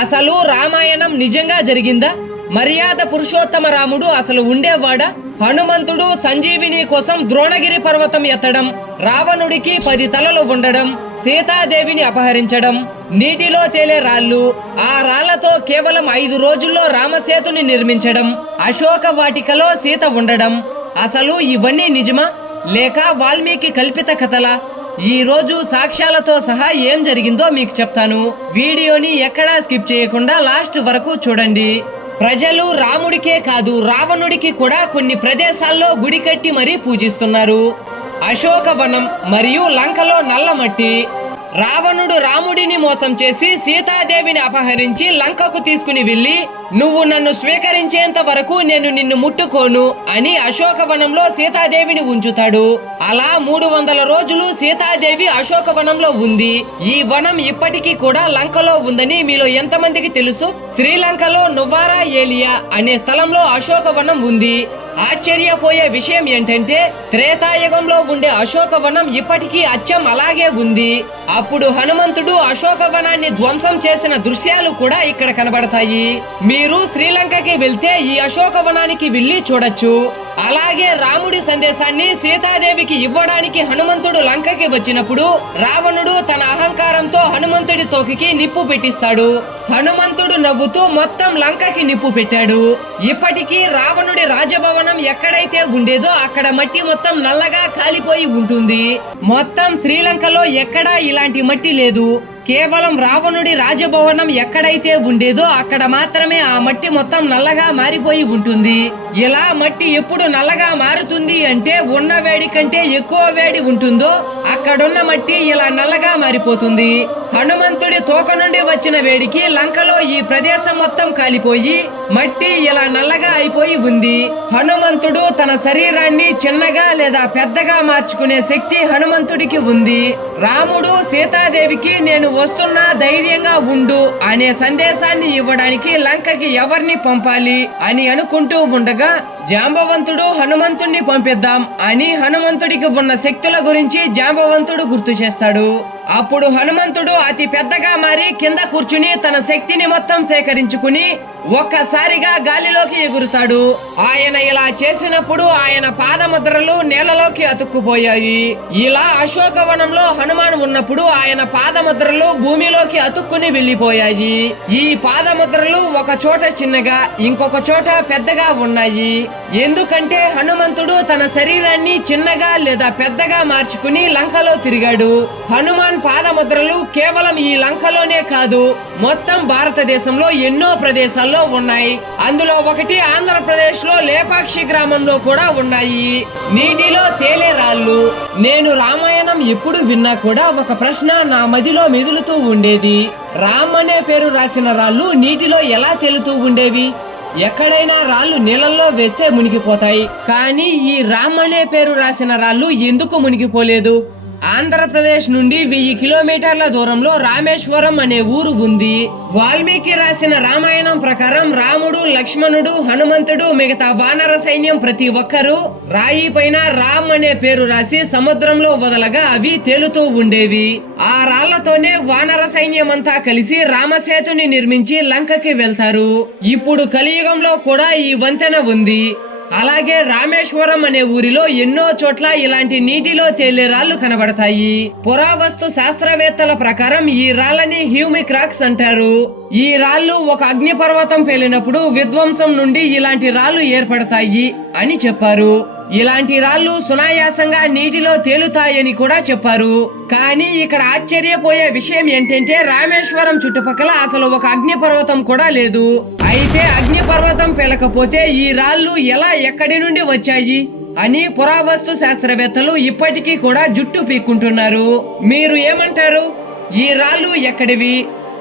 అసలు రామాయణం నిజంగా జరిగిందా? మర్యాద పురుషోత్తమ రాముడు అసలు ఉండేవాడా? హనుమంతుడు సంజీవిని కోసం ద్రోణగిరి పర్వతం ఎత్తడం రావణుడికి పది తలలు ఉండడం సీతాదేవిని అపహరించడం నీటిలో తేలే రాళ్ళు ఆ రాళ్ళతో కేవలం ఐదు రోజుల్లో రామసేతుని నిర్మించడం అశోక వాటికలో సీత ఉండడం అసలు ఇవన్నీ నిజమా? లేక వాల్మీకి కల్పిత కథలా? ఈ రోజు సాక్ష్యాలతో సహా ఏం జరిగిందో మీకు చెప్తాను. వీడియోని ఎక్కడా స్కిప్ చేయకుండా లాస్ట్ వరకు చూడండి. ప్రజలు రాముడికే కాదు రావణుడికి కూడా కొన్ని ప్రదేశాల్లో గుడి కట్టి మరీ పూజిస్తున్నారు. అశోకవనం మరియు లంకలో నల్లమట్టి రావణుడు రాముడిని మోసం చేసి సీతాదేవిని అపహరించి లంకకు తీసుకుని వెళ్ళి నువ్వు నన్ను స్వీకరించేంత వరకు నేను నిన్ను ముట్టుకోను అని అశోకవనంలో సీతాదేవిని ఉంచుతాడు. అలా మూడు వందల రోజులు సీతాదేవి అశోకవనంలో ఉంది. ఈ వనం ఇప్పటికీ కూడా లంకలో ఉందని మీలో ఎంతమందికి తెలుసు? శ్రీలంకలో నువ్వారా ఏలియా అనే స్థలంలో అశోకవనం ఉంది. ఆశ్చర్యపోయే విషయం ఏంటంటే త్రేతాయుగంలో ఉండే అశోకవనం ఇప్పటికీ అచ్చం అలాగే ఉంది. అప్పుడు హనుమంతుడు అశోకవనాన్ని ధ్వంసం చేసిన దృశ్యాలు కూడా ఇక్కడ కనబడతాయి. మీరు శ్రీలంకకి వెళ్తే ఈ అశోకవనానికి వెళ్ళి చూడొచ్చు. అలాగే రాముడి సందేశాన్ని సీతాదేవికి ఇవ్వడానికి హనుమంతుడు లంకకి వచ్చినప్పుడు రావణుడు తన అహంకారంతో హనుమంతుడి తోకకి నిప్పు పెట్టిస్తాడు. హనుమంతుడు నవ్వుతూ మొత్తం లంకకి నిప్పు పెట్టాడు. ఇప్పటికీ రావణుడి రాజభవనం ఎక్కడైతే ఉండేదో అక్కడ మట్టి మొత్తం నల్లగా కాలిపోయి ఉంటుంది. మొత్తం శ్రీలంకలో ఎక్కడా ఇలాంటి మట్టి లేదు. కేవలం రావణుడి రాజభవనం ఎక్కడైతే ఉండేదో అక్కడ మాత్రమే ఆ మట్టి మొత్తం నల్లగా మారిపోయి ఉంటుంది. ఇలా మట్టి ఎప్పుడు నల్లగా మారుతుంది అంటే ఉన్న వేడి కంటే ఎక్కువ వేడి ఉంటుందో అక్కడున్న మట్టి ఇలా నల్లగా మారిపోతుంది. హనుమంతుడి తోక నుండి వచ్చిన వేడికి లంకలో ఈ ప్రదేశం మొత్తం కాలిపోయి మట్టి ఇలా నల్లగా అయిపోయి ఉంది. హనుమంతుడు తన శరీరాన్ని చిన్నగా లేదా పెద్దగా మార్చుకునే శక్తి హనుమంతుడికి ఉంది. రాముడు సీతాదేవికి నేను వస్తున్నా ధైర్యంగా ఉండు అనే సందేశాన్ని ఇవ్వడానికి లంకకి ఎవరిని పంపాలి అని అనుకుంటూ ఉండగా aga జాంబవంతుడు హనుమంతుణ్ణి పంపిద్దాం అని హనుమంతుడికి ఉన్న శక్తుల గురించి జాంబవంతుడు గుర్తు చేస్తాడు. అప్పుడు హనుమంతుడు అతి పెద్దగా మారి కింద కూర్చుని తన శక్తిని మొత్తం సేకరించుకుని ఒక్కసారిగా గాలిలోకి ఎగురుతాడు. ఆయన ఇలా చేసినప్పుడు ఆయన పాదముద్రలు నేలలోకి అతుక్కుపోయాయి. ఇలా అశోకవనంలో హనుమాన్ ఉన్నప్పుడు ఆయన పాదముద్రలు భూమిలోకి అతుక్కుని వెళ్ళిపోయాయి. ఈ పాదముద్రలు ఒక చోట చిన్నగా ఇంకొక చోట పెద్దగా ఉన్నాయి. ఎందుకంటే హనుమంతుడు తన శరీరాన్ని చిన్నగా లేదా పెద్దగా మార్చుకుని లంకలో తిరిగాడు. హనుమాన్ పాదముద్రలు కేవలం ఈ లంకలోనే కాదు మొత్తం భారతదేశంలో ఎన్నో ప్రదేశాల్లో ఉన్నాయి. అందులో ఒకటి ఆంధ్రప్రదేశ్లో లేపాక్షి గ్రామంలో కూడా ఉన్నాయి. నీటిలో తేలే రాళ్ళు. నేను రామాయణం ఎప్పుడు విన్నా కూడా ఒక ప్రశ్న నా మదిలో మెదులుతూ ఉండేది. రామ్ అనే పేరు రాసిన రాళ్ళు నీటిలో ఎలా తేలుతూ ఉండేవి? ఎక్కడైనా రాళ్ళు నీళ్ళల్లో వేస్తే మునిగిపోతాయి. కానీ ఈ రామ్ అనే పేరు రాసిన రాళ్ళు ఎందుకు మునిగిపోలేదు? ఆంధ్రప్రదేశ్ నుండి వెయ్యి కిలోమీటర్ల దూరంలో రామేశ్వరం అనే ఊరు ఉంది. వాల్మీకి రాసిన రామాయణం ప్రకారం రాముడు లక్ష్మణుడు హనుమంతుడు మిగతా వానర సైన్యం ప్రతి ఒక్కరూ రాయి పైన రామ్ అనే పేరు రాసి సముద్రంలో వదలగా అవి తేలుతూ ఉండేవి. ఆ రాళ్ళతోనే వానర సైన్యం అంతా కలిసి రామసేతుని నిర్మించి లంకకి వెళ్తారు. ఇప్పుడు కలియుగంలో కూడా ఈ వంతెన ఉంది. అలాగే రామేశ్వరం అనే ఊరిలో ఎన్నో చోట్ల ఇలాంటి నీటిలో తేలే రాళ్ళు కనబడతాయి. పురావస్తు శాస్త్రవేత్తల ప్రకారం ఈ రాళ్ళని హ్యూమిక్ రాక్స్ అంటారు. ఈ రాళ్ళు ఒక అగ్నిపర్వతం పేలినప్పుడు విధ్వంసం నుండి ఇలాంటి రాళ్ళు ఏర్పడతాయి అని చెప్పారు. ఇలాంటి రాళ్ళు సునాయాసంగా నీటిలో తేలుతాయని కూడా చెప్పారు. కానీ ఇక్కడ ఆశ్చర్యపోయే విషయం ఏంటంటే రామేశ్వరం చుట్టుపక్కల అసలు ఒక అగ్నిపర్వతం కూడా లేదు. అయితే అగ్నిపర్వతం పేలకపోతే ఈ రాళ్ళు ఎలా ఎక్కడి నుండి వచ్చాయి అని పురావస్తు శాస్త్రవేత్తలు ఇప్పటికీ కూడా జుట్టు పీక్కుంటున్నారు. మీరు ఏమంటారు? ఈ రాళ్ళు ఎక్కడివి?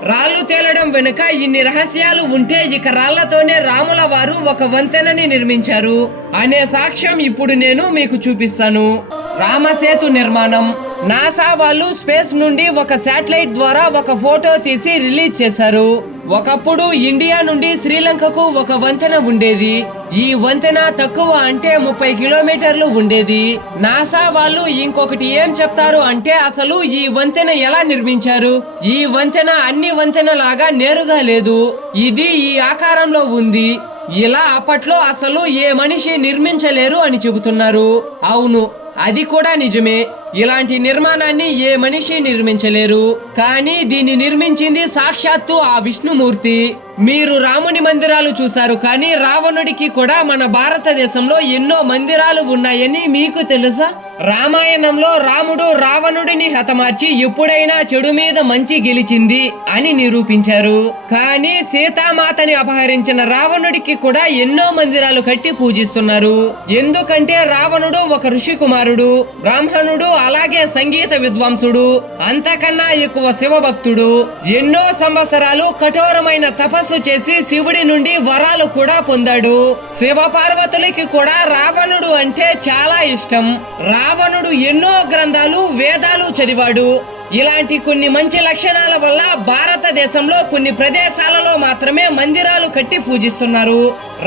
రాళ్ళు తేలడం వెనుక ఇన్ని రహస్యాలు ఉంటే ఇక రాళ్ళతోనే రాముల వారు ఒక వంతెనని నిర్మించారు. అనే సాక్ష్యం ఇప్పుడు నేను మీకు చూపిస్తాను. రామసేతు నిర్మాణం. నాసా వాళ్ళు స్పేస్ నుండి ఒక శాటిలైట్ ద్వారా ఒక ఫోటో తీసి రిలీజ్ చేశారు. ఒకప్పుడు ఇండియా నుండి శ్రీలంకకు ఒక వంతెన ఉండేది. ఈ వంతెన తక్కువ అంటే ముప్పై కిలోమీటర్లు ఉండేది. నాసా వాళ్ళు ఇంకొకటి ఏం చెప్తారు అంటే అసలు ఈ వంతెన ఎలా నిర్మించారు? ఈ వంతెన అన్ని వంతెన లాగా నేరుగా లేదు. ఇది ఈ ఆకారంలో ఉంది. ఇలా అప్పట్లో అసలు ఏ మనిషి నిర్మించలేరు అని చెబుతున్నారు. అవును అది కూడా నిజమే. ఇలాంటి నిర్మాణాన్ని ఏ మనిషి నిర్మించలేరు. కానీ దీన్ని నిర్మించింది సాక్షాత్తు ఆ విష్ణుమూర్తి. మీరు రాముని మందిరాలు చూశారు కానీ రావణుడికి కూడా మన భారతదేశంలో ఎన్నో మందిరాలు ఉన్నాయని మీకు తెలుసా? రామాయణంలో రాముడు రావణుడిని హతమార్చి ఎప్పుడైనా చెడు మీద మంచి గెలిచింది అని నిరూపించారు. కానీ సీతామాతని అపహరించిన రావణుడికి కూడా ఎన్నో మందిరాలు కట్టి పూజిస్తున్నారు. ఎందుకంటే రావణుడు ఒక ఋషి కుమారుడు బ్రాహ్మణుడు అలాగే సంగీత విద్వాంసుడు అంతకన్నా ఎక్కువ శివభక్తుడు ఎన్నో సంవత్సరాలు కఠోరమైన తపస్సు చేసి శివుడి నుండి వరాలు కూడా పొందాడు. శివ పార్వతులకి కూడా రావణుడు అంటే చాలా ఇష్టం. రావణుడు ఎన్నో గ్రంథాలు వేదాలు చదివాడు. ఇలాంటి కొన్ని మంచి లక్షణాల వల్ల భారతదేశంలో కొన్ని ప్రదేశాలలో మాత్రమే మందిరాలు కట్టి పూజిస్తున్నారు.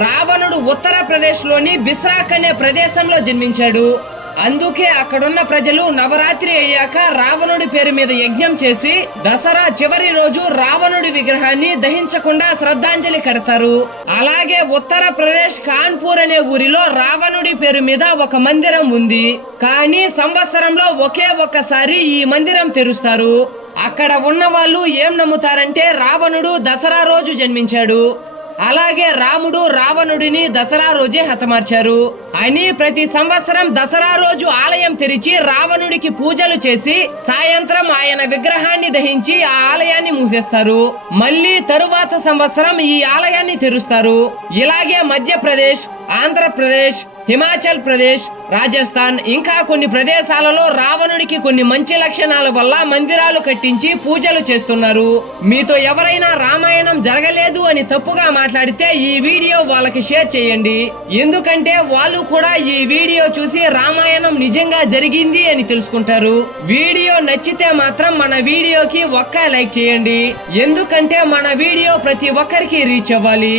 రావణుడు ఉత్తరప్రదేశ్లోని బిస్రాక్ అనే ప్రదేశంలో జన్మించాడు. అందుకే అక్కడున్న ప్రజలు నవరాత్రి అయ్యాక రావణుడి పేరు మీద యజ్ఞం చేసి దసరా చివరి రోజు రావణుడి విగ్రహాన్ని దహించకుండా శ్రద్ధాంజలి కడతారు. అలాగే ఉత్తరప్రదేశ్ కాన్పూర్ అనే ఊరిలో రావణుడి పేరు మీద ఒక మందిరం ఉంది. కానీ సంవత్సరంలో ఒకే ఒక్కసారి ఈ మందిరం తెరుస్తారు. అక్కడ ఉన్న వాళ్ళు ఏం నమ్ముతారంటే రావణుడు దసరా రోజు జన్మించాడు. అలాగే రాముడు రావణుడిని దసరా రోజే హతమార్చారు. అని ప్రతి సంవత్సరం దసరా రోజు ఆలయం తెరిచి రావణుడికి పూజలు చేసి సాయంత్రం ఆయన విగ్రహాన్ని దహించి ఆ ఆలయాన్ని మూసేస్తారు. మళ్ళీ తరువాత సంవత్సరం ఈ ఆలయాన్ని తెరుస్తారు. ఇలాగే మధ్యప్రదేశ్ ఆంధ్రప్రదేశ్ హిమాచల్ ప్రదేశ్ రాజస్థాన్ ఇంకా కొన్ని ప్రదేశాలలో రావణుడికి కొన్ని మంచి లక్షణాల వల్ల మందిరాలు కట్టించి పూజలు చేస్తున్నారు. మీతో ఎవరైనా రామాయణం జరగలేదు అని తప్పుగా మాట్లాడితే ఈ వీడియో వాళ్ళకి షేర్ చేయండి. ఎందుకంటే వాళ్ళు కూడా ఈ వీడియో చూసి రామాయణం నిజంగా జరిగింది అని తెలుసుకుంటారు. వీడియో నచ్చితే మాత్రం మన వీడియోకి ఒక్క లైక్ చేయండి. ఎందుకంటే మన వీడియో ప్రతి ఒక్కరికి రీచ్ అవ్వాలి.